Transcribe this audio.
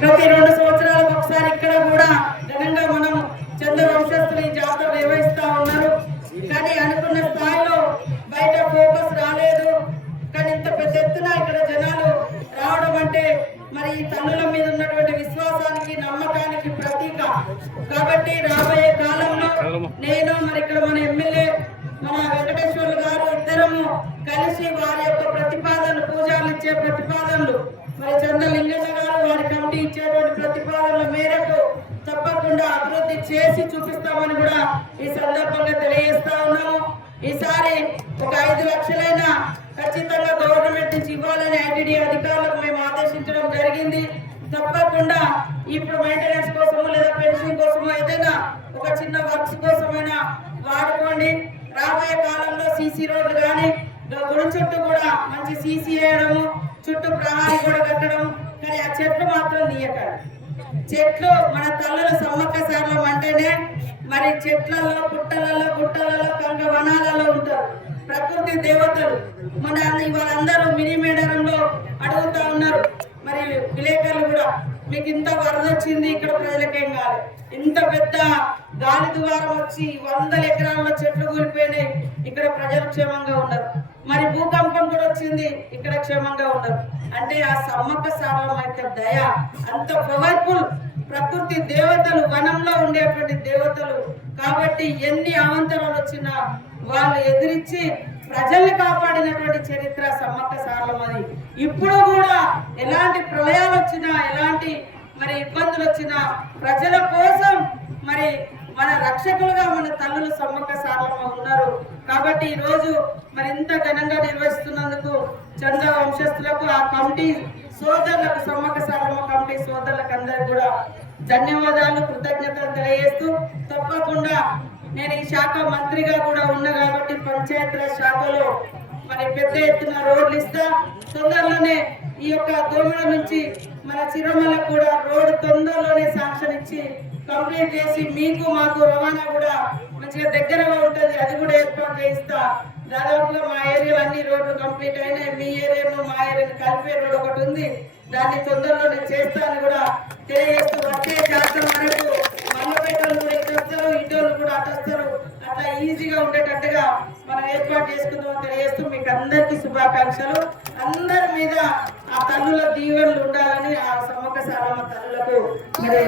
ప్రతి 2 సంవత్సరాలకు ఒకసారి ఇక్కడ కూడా ఘనంగా మనం చంద్ర వంశస్థులు ఈ జాతర నిర్వహిస్తా ఉన్నారు. కానీ అనుకున్న స్థాయిలో బయట ఫోకస్ రాలేదు. కానీ ఇంత పెద్ద ఎత్తున ఇక్కడ జనాలు రావడం అంటే మరి ఈ తల్లుల మీద ఉన్నటువంటి విశ్వాసానికి నమ్మకానికి ప్రతీక. కాబట్టి రాబోయే కాలంలో నేను మరి ఇక్కడ మన ఎమ్మెల్యే మన వెంకటేశ్వర్లు గారు ఇద్దరము కలిసి వారి యొక్క ప్రతిపాదనలు పూజారులు ఇచ్చే ప్రతిపాదనలు మరి చంద్రలింగన్న గారు వారి కమిటీ ఇచ్చేటువంటి ప్రతిపాదనల మేరకు తప్పకుండా అభివృద్ధి చేసి చూపిస్తామని కూడా ఈ సందర్భంగా తెలియజేస్తా ఉన్నాము. ఈసారి ఒక 5 లక్షలైనా ఖచ్చితంగా గవర్నమెంట్ నుంచి ఇవ్వాలని ఐటీడీ అధికారులకు మేము ఆదేశించడం జరిగింది. తప్పకుండా ఇప్పుడు మెయింటెనెన్స్ కోసమో లేదా పెన్షన్ కోసమో ఏదైనా ఒక చిన్న వర్క్స్ కోసమైనా వాడుకోండి. రాబోయే కాలంలో సీసీ రోడ్లు కానీ గుడి చుట్టూ కూడా మంచి సీసీ వేయడము, చుట్టూ ప్రహారీ కూడా కట్టడం. కానీ ఆ చెట్లు మాత్రం తీయకండి. చెట్లు మన తల్లుల సమ్మక్క సారలం అంటేనే మరి చెట్లలో పుట్టలలో గుట్టలలో కంగ వనాలలో ఉంటారు ప్రకృతి దేవతలు. మన వాళ్ళందరూ మినీ మేడారంలో అడుగుతా ఉన్నారు. మరి విలేకరులు కూడా మీకు ఇంత వరద వచ్చింది, ఇక్కడ ప్రజలకేం కాదు. ఇంత పెద్ద గాలి దువారం వచ్చి 100 ఎకరాల్లో చెట్లు కూలిపోయినాయి, ఇక్కడ ప్రజలు క్షేమంగా ఉన్నారు. మరి భూకంపం కూడా వచ్చింది, ఇక్కడ క్షేమంగా ఉన్నారు. అంటే ఆ సమ్మక్క సారలం అయితే దయ అంత పవర్ఫుల్. ప్రకృతి దేవతలు, వనంలో ఉండేటువంటి దేవతలు. కాబట్టి ఎన్ని అవంతరాలు వచ్చినా వాళ్ళు ఎదిరించి ప్రజల్ని కాపాడినటువంటి చరిత్ర సమ్మక్క సారలం అది. ఇప్పుడు కూడా ఎలాంటి ప్రళయాలు వచ్చినా, ఎలాంటి మరి ఇబ్బందులు వచ్చినా ప్రజల కోసం మరి మన రక్షకులుగా మన తల్లులు సమ్మక్క సారలమ్మ ఉన్నారు. కాబట్టి ఈ రోజు మరి ఇంత ఘనంగా నిర్వహిస్తున్నందుకు చంద్ర వంశస్థులకు, ఆ కమిటీ సోదరులకు, సమ్మక్క సారలమ్మ కమిటీ సోదరులకు అందరికీ కూడా ధన్యవాదాలు, కృతజ్ఞతలు తెలియజేస్తూ తప్పకుండా నేను ఈ శాఖ మంత్రిగా కూడా ఉన్నా కాబట్టి పంచాయతీరాజ్ శాఖలో మరి పెద్ద ఎత్తున రోడ్లు ఇస్తా. తొందరలోనే ఈ యొక్క దోమల నుంచి మన చిరమలకు కూడా రోడ్డు తొందరలోనే శాంక్షన్ ఇచ్చి కంప్లీట్ చేసి మీకు మాకు రవాణా కూడా మంచిగా దగ్గరగా ఉంటుంది. అది కూడా ఏర్పాటు చేయిస్తా. దాదాపుగా మా ఏరియాలో అన్ని రోడ్లు కంప్లీట్ అయినాయి. మీ ఏరియాలో మా ఏరియాను కలిపే రోడ్ ఒకటి ఉంది, దాన్ని తొందరలో నేను చేస్తాను కూడా తెలియజేస్తూ వచ్చే జాతర వరకు మల్లపేటలు కూడా ఇటు వస్తారు, ఇటోళ్ళు కూడా అటు వస్తారు. అట్లా ఈజీగా ఉండేటట్టుగా మనం ఏర్పాటు చేసుకుందామని తెలియజేస్తూ మీకు అందరికీ శుభాకాంక్షలు. అందరి మీద ఆ తల్లుల దీవెనలు ఉండాలని ఆ సమ్మక్క సారలమ్మ తల్లులకు మరి